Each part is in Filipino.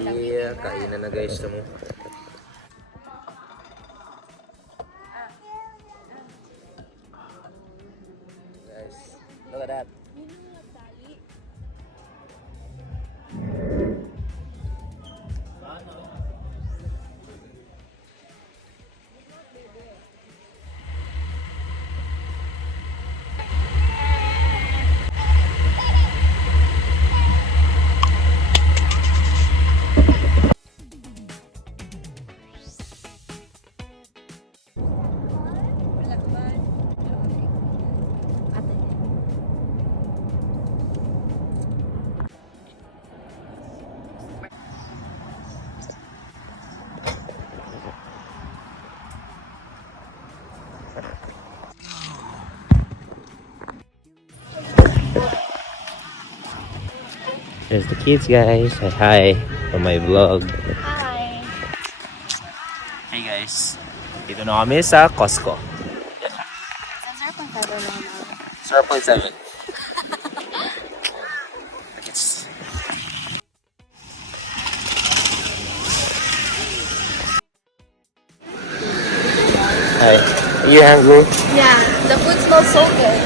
Yeah, kainan na guys mo. Guys, look at that. There's the kids, guys. Say hi on my vlog. Hi! Hey guys, dito na kami sa Costco. Saan 0.7 0.7. naman? It's... Hi, are you hungry? Yeah, the food smells so good.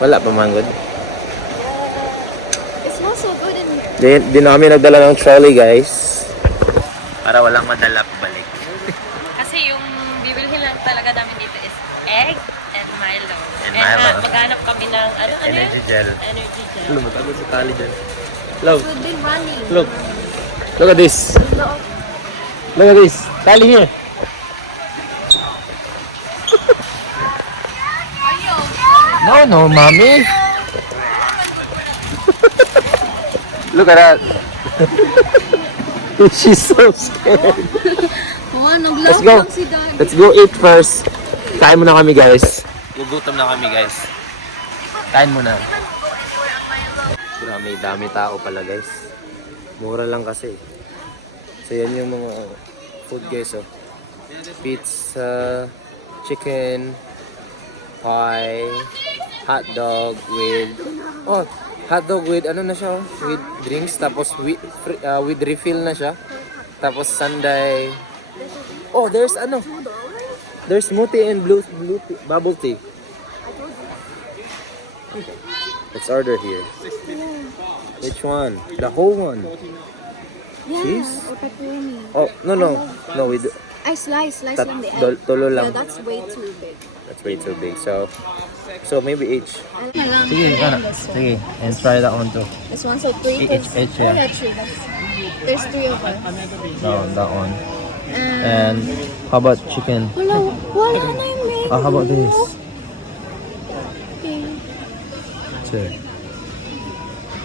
Wala pa manggod. It smells so good in here. Di na kami nagdala ng trolley, guys. Para walang madala pabalik. Kasi yung bibilhin lang talaga namin dito is egg and Milo. And Milo. Maghanap kami ng Energy gel. Energy gel. Lumatago sa tali dyan. Look, We've been running. look. Look at this. Look at this. Tali here. No, mommy. Look at that. She's so scared. Oh, Let's go. si Daddy. Let's go eat first. Kain muna kami, guys. Gugutom na kami, guys. Kain muna. Grabe, dami tao pala, guys. Mura lang kasi. So, yan yung mga food, guys. Oh. Pizza, chicken, pie, hot dog with... Oh, hot dog with ano na siya? Oh, with drinks. Tapos with refill na siya. Tapos sundae. Oh, there's ano? There's smoothie and blue tea, bubble tea. Let's order here. Which one? The whole one. Yeah, Cheese? or pepperoni. Oh, no, with I slice lang the egg. tulo Yeah, lang. that's way too big. That's way too big. So maybe each. Sige, Sige, and try that one too. This one, so 3. Each, yeah. Yeah, 3. There's 3 of us. No, that one. And how about chicken? Wala na yung menu. How about this? Okay. Two.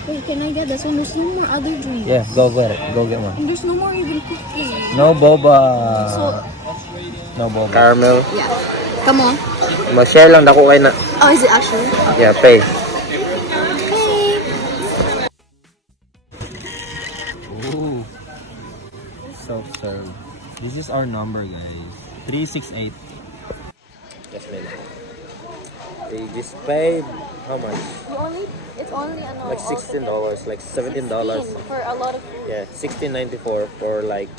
Wait, can I get this one? There's no more other drinks. Yeah, go get it. Go get one. And there's no more even cooking. No boba. So- No boba. Caramel. Yeah. Come on. Ma-share lang dako kay na. Oh, is it actually? Yeah, pay. Hey. Ooh. Self-serve. This is our number, guys. 368. Yes, ma'am. They just paid how much? It's only ano, Like $16, like $17. for a lot of food. Yeah, $16.94 for like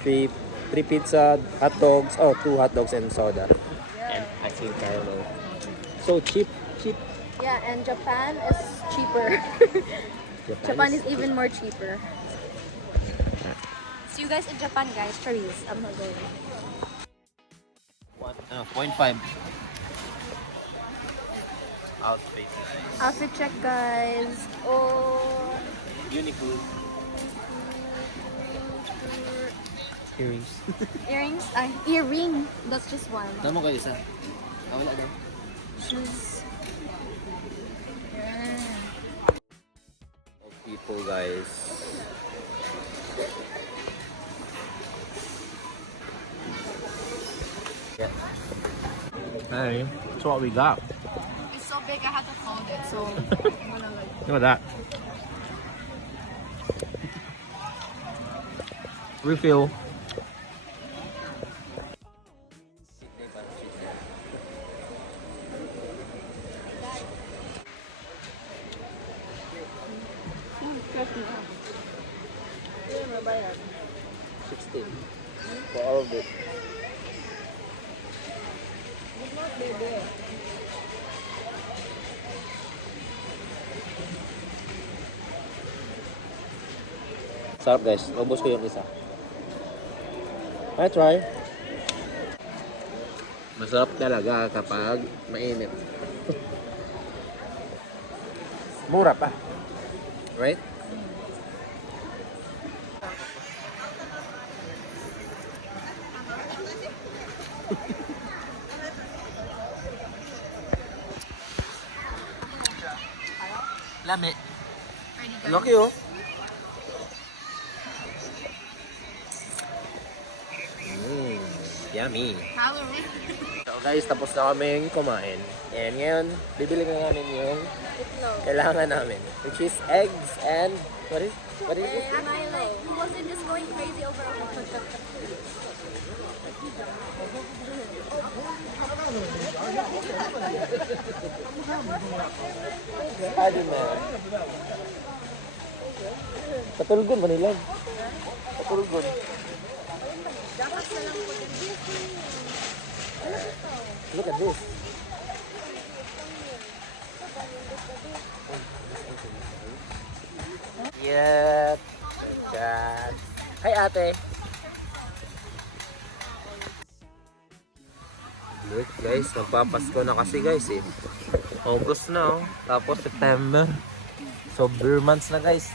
three pizza, hot dogs, 2 hot dogs and soda. And ice cream caramel. So cheap. Yeah, and Japan is cheaper. Japan is even more cheaper. See you guys in Japan, guys. Cherries. I'm not going. 0.5. Outfit. Outfit check, guys. Oh. Uniqlo. Earrings. Earrings? Earring. That's just one. Tama kayo isa. Wala daw. Shoes. People, guys. Yeah. Hey, that's what we got. It's so big, I had to fold it. So, I'm gonna like. Look at that. Refill. Hindi mo bayad. 16. For all of it. Good luck, baby. Sarap guys. Ubus ko yung isa. I try. Masarap talaga kapag mainit. Mura pa. Right? Lami. Laki oh. Yummy. So guys, tapos na kaming kumain. And ngayon, bibili na namin yung kailangan namin. Which is eggs and... What is this? Milo. He wasn't just going crazy over a Adi man. Patulgon ba nila? Patulgon. Look at this. Yep. God. Hi ate. Look guys, magpapasko na kasi guys eh. August na oh. Tapos September. So bare months na guys.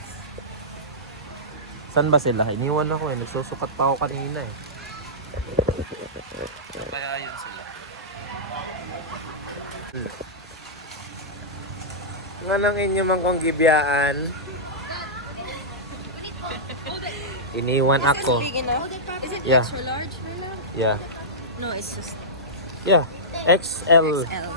Saan ba sila? Iniwan ako eh. Nagsusukat pa ako kanina eh. Kaya yun sila. Nga nang inyo man kong gibiyaan. Iniwan ako. Big enough? Is it Yeah. extra large right now? Yeah. No, it's just Yeah. XL. L.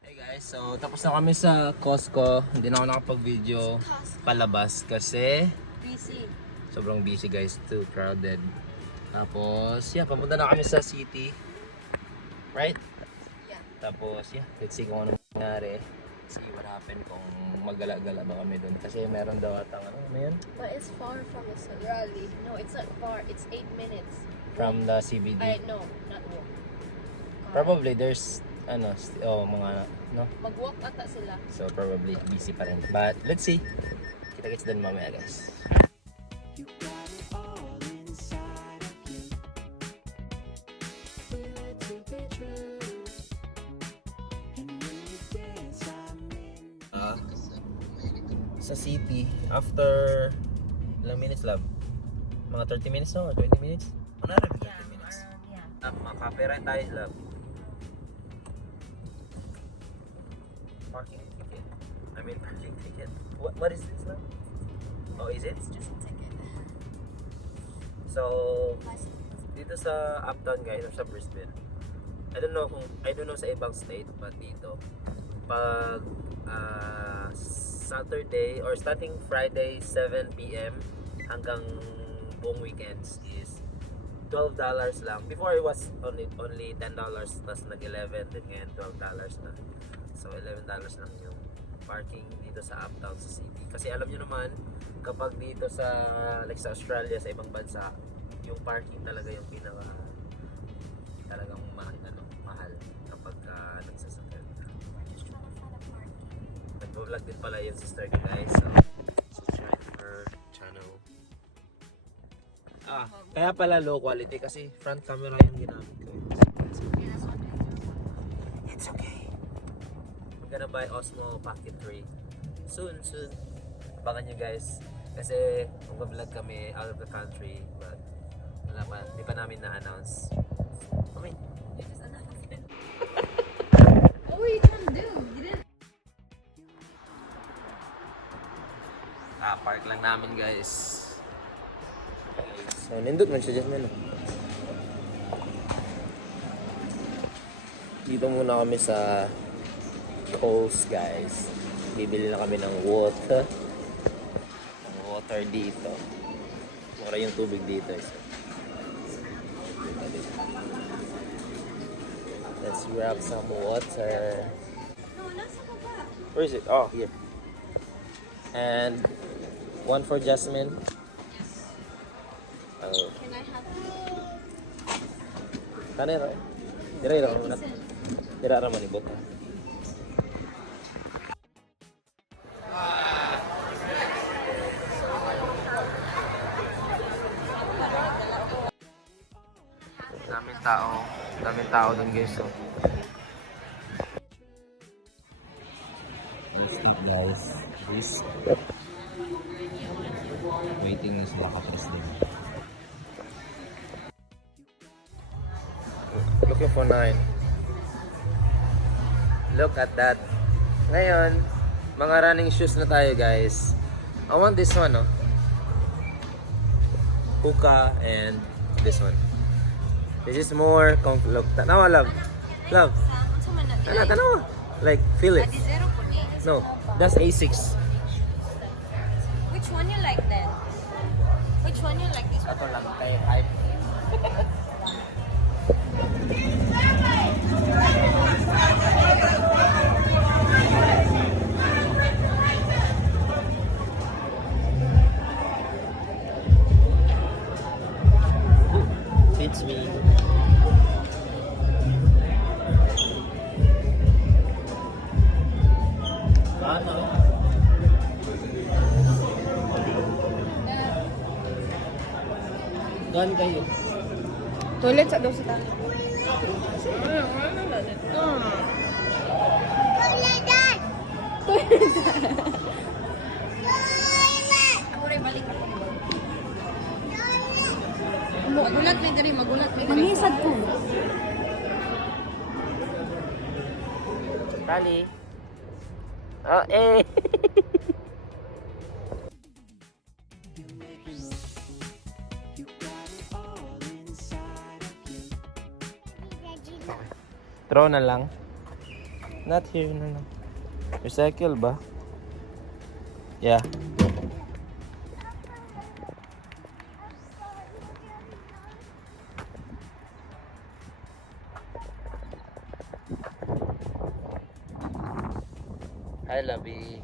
Hey guys, so tapos na kami sa Costco. Hindi na ako nakapag-video palabas kasi BC. sobrang busy guys, too crowded. Tapos, yeah, papunta na kami sa city. Right? Yeah. Tapos, yeah, let's see kung ano nangyari. See what happened kung maggala-gala ba kami dun. Kasi meron daw atang ano yun? But it's far from the rally. No, it's not far. It's 8 minutes. From the CBD. No, not walk. Probably there's, ano, mga, no? Mag-walk ata sila. So, probably busy pa rin. But, let's see. Kita-kits dun mamaya guys. You got it all inside of you. Feel it to be true. And when you dance, I'm in. Sa city, after ilang minutes lab? Mga 30 minutes na or 20 minutes? Ano rin 30 minutes? Yeah. Maka-copyright tayo lab. Parking ticket. I mean parking ticket. What is this lab? Oh, is it? It's just a ticket. So, dito sa Uptown guys, or sa Brisbane, I don't know sa ibang state, but dito, pag Saturday or starting Friday 7 PM hanggang buong weekends is $12 lang. Before it was only $10, tas nag-11, then ngayon $12 na. So $11 lang yung parking dito sa Uptown sa city. Kasi alam nyo naman, kapag dito sa like sa Australia, sa ibang bansa, yung parking talaga yung pinaka talagang mahal kapag nagsasakyan. Nag-vlog din pala yung sister ko guys, so subscribe to her channel. Kaya pala low quality kasi front camera yung ginamit ko. It's okay. I'm gonna buy Osmo Pocket 3 soon. Abangan nyo guys kasi mag-vlog kami out of the country, but wala pa, hindi pa namin na-announce. I mean, You just announced it. What were you trying to do? You didn't. park lang namin guys. So, nindot man siya dyan man. Dito muna kami sa Coles guys. Bibili na kami ng water. Water dito. Mura yung tubig dito. Let's grab some water. Where is it? Oh, here. And one for Jasmine. Oh. Can I have Kanera. Dira ra. Dira ra man ibot. Daming tao dun guys. So. Let's eat guys. This waiting is makapres din. Looking for 9. Look at that. Ngayon, mga running shoes na tayo guys. I want this one, no? Hoka and this one. This is more look. Tanawa, love. Love. Tanawa. Like, feel it. No, that's A6. Which one you like then? Which one you like? This one? Ito lang, tayo hype. Fits me. Ano? Gan kayo. toilet sa daw sa taas? Magulat may diri, magulat may diri. Mangisad ko. Tali. Oh, eh. Throw na lang. Not here na lang. Recycle ba? Yeah. Hi, Labi.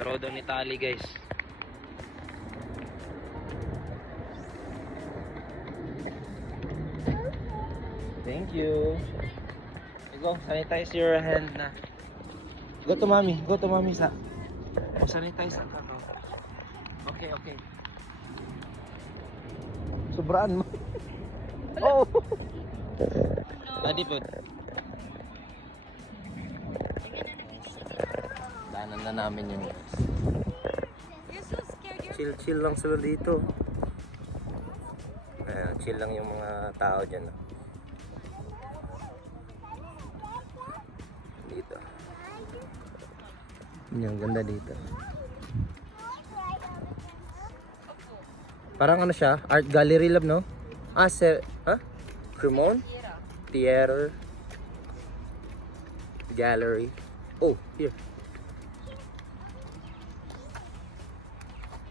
Throw daw ni Tali, guys. Thank you. Go, sanitize your hand na. Go to mommy. Go to mommy sa. O, sanitize ang kakao. Okay, okay. Sobraan mo. Oh! Adi po. Daanan na namin yung You're so scared. You're chill lang sila dito. Ayan, chill lang yung mga tao dyan. Dito. Yung ganda dito. Parang ano siya? Art gallery lab, no? Ah, Cremon? Theater. Gallery. Oh, here.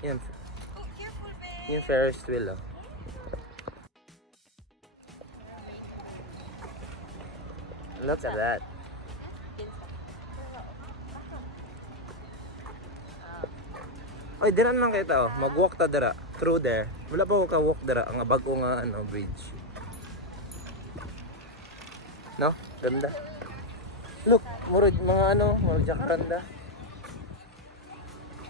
Yan. oh, careful, babe. Yung Ferris wheel, oh. Look at that. Oy, dira lang kita, oh. Mag-walk ta dira. Through there. Wala pa ko ka-walk dira. Ang bago nga, ano, bridge. No? Ganda. Look, murag mga ano, murag jacaranda.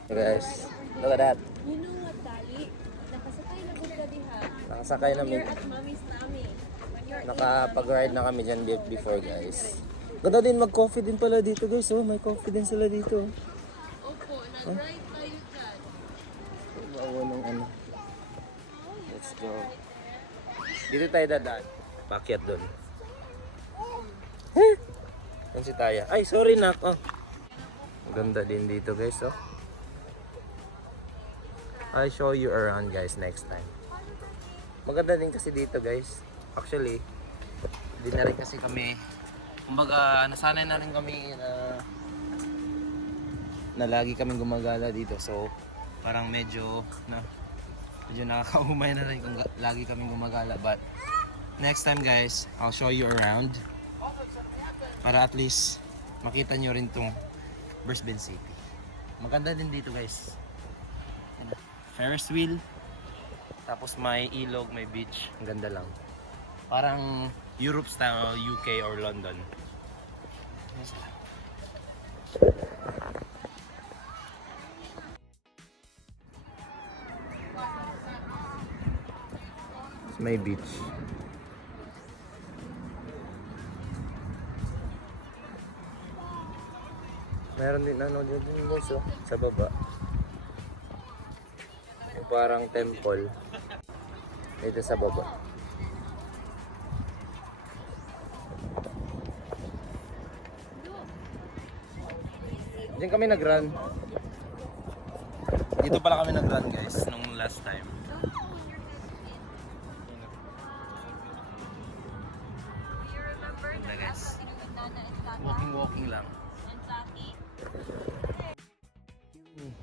Hey guys, look at that. You know what, Dali? Nakasakay na gud ka diha. Nakasakay namin. At mommy's nami. When you're Nakapag-ride na kami dyan before, guys. Ganda din, mag-coffee din pala dito, guys. Oh, may coffee din sila dito. Opo, nag-ride tayo dyan. Bawa ng ano. Let's go. Dito tayo dadaan. Pakyat doon. Huh? Yan si Taya. Ay, sorry nak. Oh. Ganda din dito, guys. Oh. I'll show you around, guys, next time. Maganda din kasi dito, guys. Actually, hindi na rin kasi kami, kumbaga, nasanay na rin kami na na lagi kaming gumagala dito. So, parang medyo nakakaumay na rin kung lagi kaming gumagala. But, next time guys, I'll show you around. Para at least, makita nyo rin tong Brisbane City. Maganda din dito guys. Ferris wheel. Tapos may ilog, may beach. Ang ganda lang. Parang Europe style, UK or London. May beach. Meron din ano dito guys oh, sa baba. Yung parang temple. Dito sa baba. Diyan kami nag-run. Dito pala kami nag-run guys nung last time. Ganda guys. Walking lang.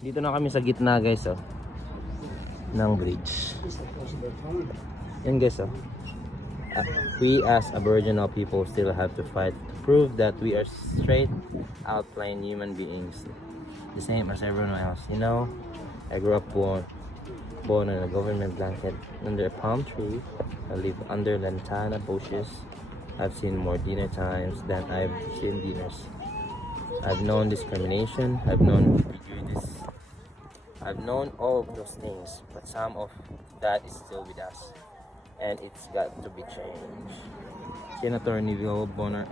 Dito na kami sa gitna guys oh. Ng bridge. Yan guys oh. We as Aboriginal people still have to fight to prove that we are straight out plain human beings, the same as everyone else. You know, I grew up born in a government blanket under a palm tree. I live under lantana bushes. I've seen more dinner times than I've seen dinners. I've known discrimination. I've known prejudice. I've known all of those things, but some of that is still with us. And it's got to be changed. Senator Neville Bonner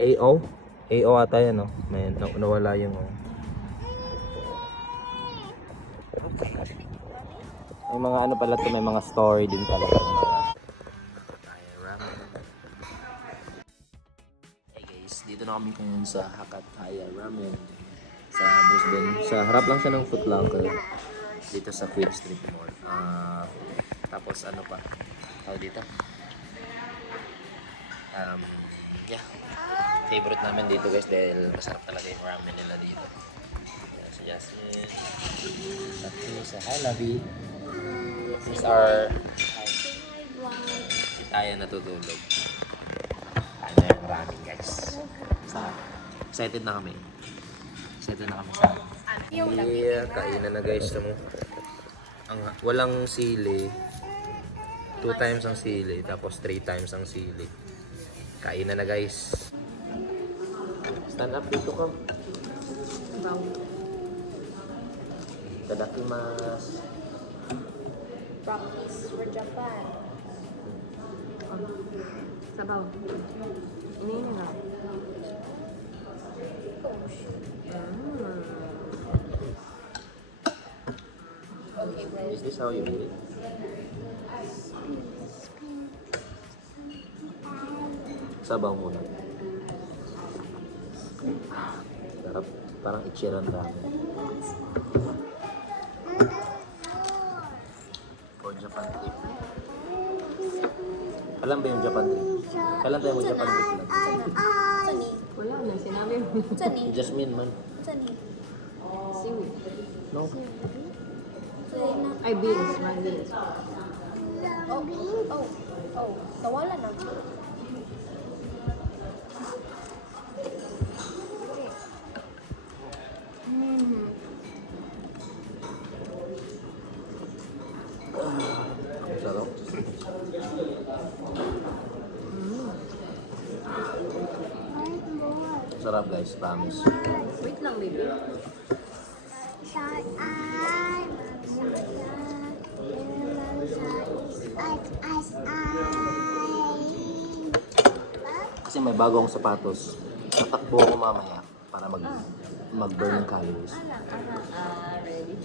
AO? AO ata yan, no? May nawala yung okay. May mga ano pala to, may mga story din pala. Hey guys, dito na kami ngayon sa Hakataya Ramen sa Brisbane. Sa harap lang siya ng Foot Locker dito sa Queen Street Mall. Tapos ano pa? Tawag dito? Yeah. Favorite namin dito guys dahil masarap talaga yung ramen nila dito. Yan si Jasmine. Sa hi Lavi. This is our si Taya natutulog. Ano yung ramen guys. Excited na kami. Excited na kami sa yeah, kainan na guys. Walang sili. 2 times ang sili, tapos 3 times ang sili. Kainan na guys. Stand up dito ka. Tadakimasu. Practice for Japan. Sabaw. Ini na. Is this how you eat it? Sabaw muna. Sarap. Parang ichiran ramen. For Japan trip. Alam ba yung Japan trip? Kailan tayo mag Japan trip lang? Wala na, sinabi mo. Jasmine man. Seaweed. No? Ay, beans. My beans. Nawala na. Sarap. Sarap guys, promise. Wait lang, baby. Kasi may bagong sapatos. Tatakbo ako mamaya para mag-burn ng calories. Ready.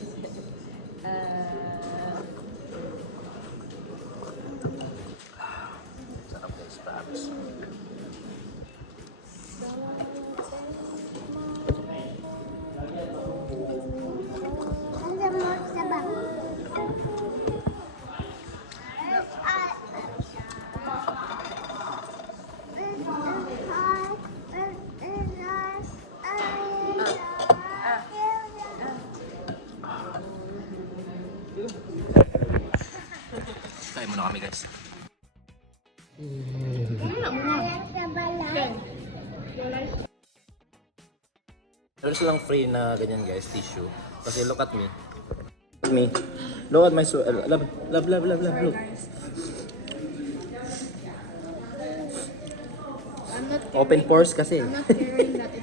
Sarap guys, promise. Ano kami guys? Meron silang free na ganyan guys, tissue. Kasi look at me. Look at me. Look at my love, love, love, love, love, look. Open pores kasi.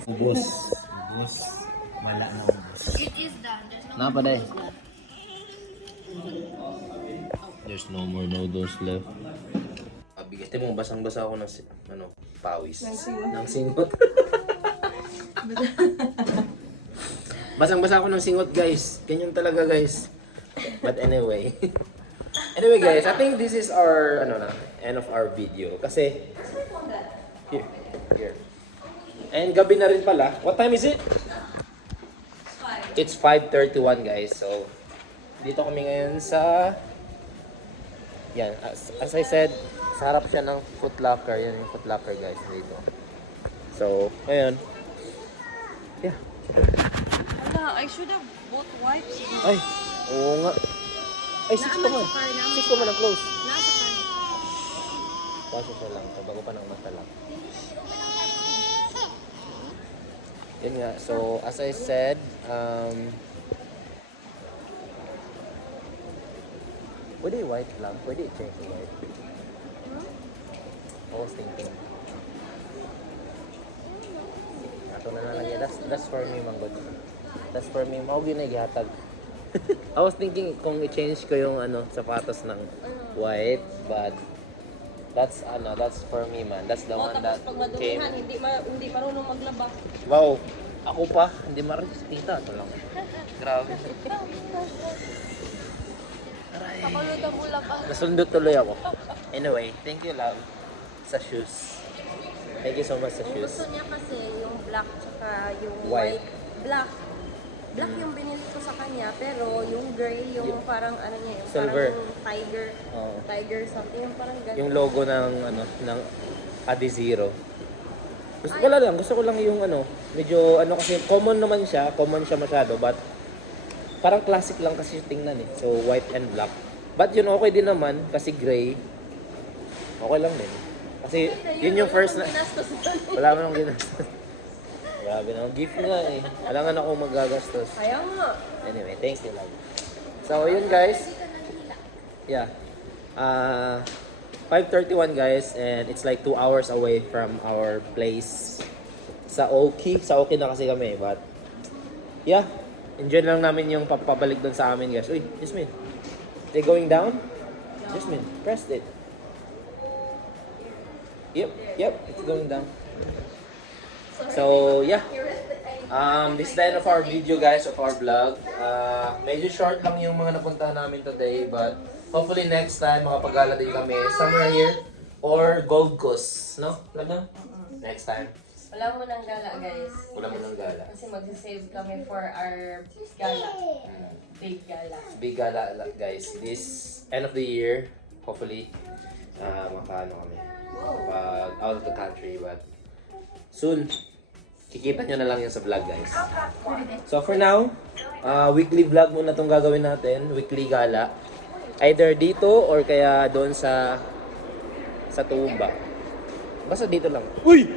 Ubus. Ubus. Wala na ubus. It is done. There's no Napa day? There's no more noodles left. Bigas mo, basang-basa ako ng pawis. Ng singot. Basang-basa ako ng singot, guys. Ganyan talaga, guys. But anyway. Anyway, guys, I think this is our end of our video. Kasi here. And gabi na rin pala. What time is it? It's 5:31, guys. So dito kami ngayon sa as I said, sa harap siya ng Foot Locker. Yan yung Foot Locker, guys, dito. So, ngayon. Yeah. Ala, I should have bought wipes. Ay, oo nga. Ay, 6 pa man. 6 pa man ang close. Pasok siya lang. Bago pa ng mata lang. Yan nga. So, as I said, pwede white lang. Pwede i-change to white. I was thinking. Ato na lang yan. That's for me, Manggod. That's for me. Mao gyud na gihatag. I was thinking kung i-change ko yung sapatos ng white, but that's for me, man. That's the O, one tapos that pag came. madumihan, hindi marunong maglaba. Wow. Ako pa, hindi maris tita. Ito lang. Grabe. Pakulutan mo lang pa. Nasundot tuloy ako. Anyway, thank you, love, sa shoes. Thank you so much sa Ang shoes. gusto niya kasi yung black tsaka yung White. white. Black yung binili ko sa kanya, pero yung gray, yung parang niya, yung Silver. parang Oo. tiger something, yung parang ganun. Yung logo ng Adizero. Gusto ko lang yung medyo kasi common siya masyado, but parang classic lang kasi tingnan eh. So white and black. But yun okay din naman kasi gray. Okay lang din. Kasi yun yung first na wala man akong ginastos. Grabe naman. Gift nga eh. Wala nga ako magagastos. Kaya nga. Anyway, thanks you, love. So, yun guys. Yeah. 5:31 guys, and it's like 2 hours away from our place sa Oki. Sa Oki na kasi kami, but yeah. Enjoy lang namin yung papabalik doon sa amin, guys. Uy, Jasmine. They going down? Jasmine, press it. Yep, it's going down. So, yeah. This is the end of our video, guys, of our vlog. Medyo short lang yung mga napuntahan namin today, but hopefully next time makapagala din kami somewhere here or Gold Coast, no? Alam mo? Next time. Wala mo ng gala, guys. Wala mo ng gala. Kasi mag-save kami for our gala. Big gala. Big gala, guys. This end of the year, hopefully, makaano kami. Out of the country, but soon, kikita nyo na lang yan sa vlog, guys. So for now, weekly vlog muna itong gagawin natin. Weekly gala. Either dito or kaya doon sa Tumba. Basta dito lang. Uy!